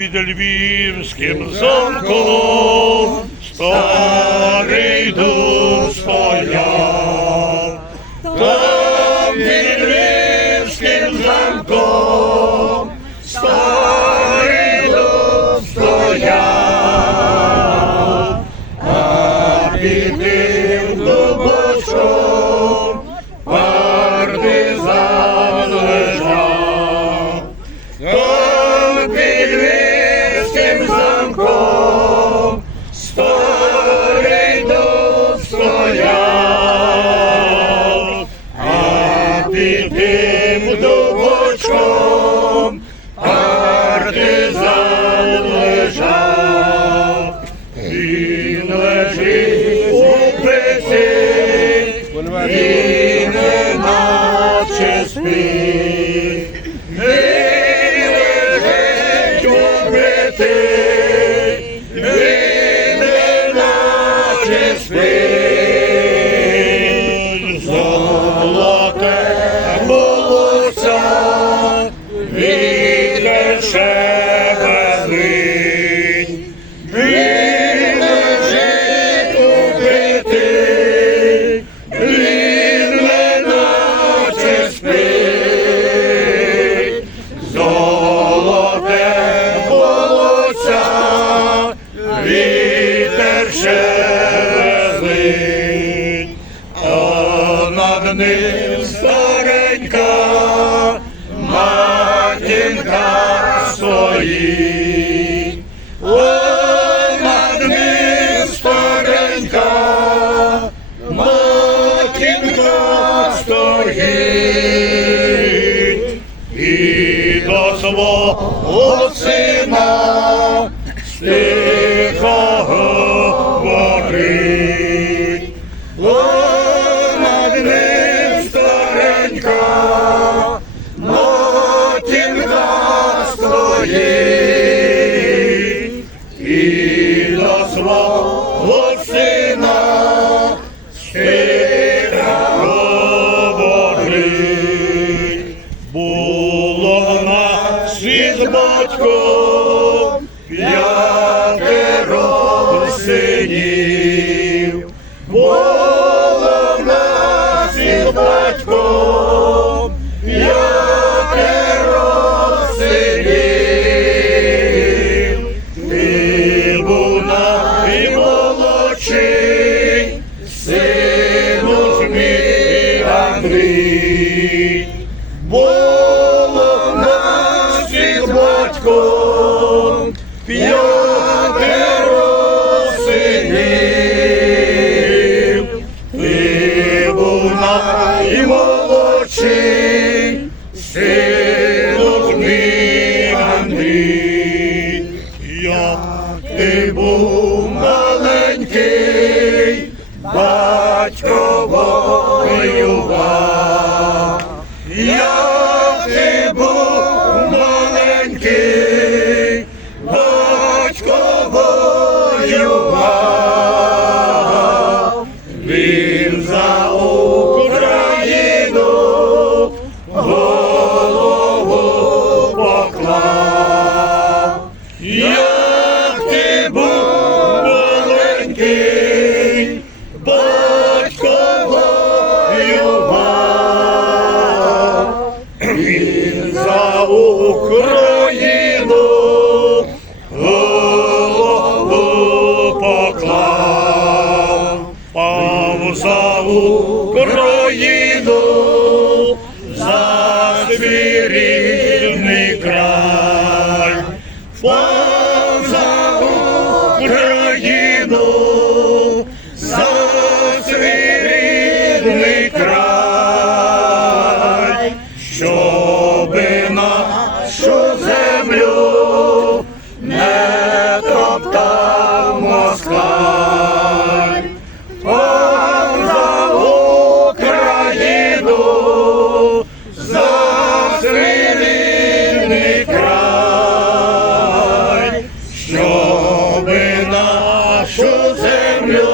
Під львівським замком старий дух стояв, там під львівським замком старий дух стояв, а під тим дубочком партизан лежав. Тим дубочком партизан лежав. Він лежить у пеці, і неначе спить. Він лежить убитий, він неначе спить. Вітер а над ним старенька матінка стоїть. О, над ним старенька матінка стоїть. І до свого сина старенька матінка стоїть. І до свого сина стиха говорить. Було на світ батьком п'ятеро Нас із батьком Україну голову поклав. Пав за Україну, за свій землю, не топтав москаль. Он за Україну, за свій край, щоби нашу землю.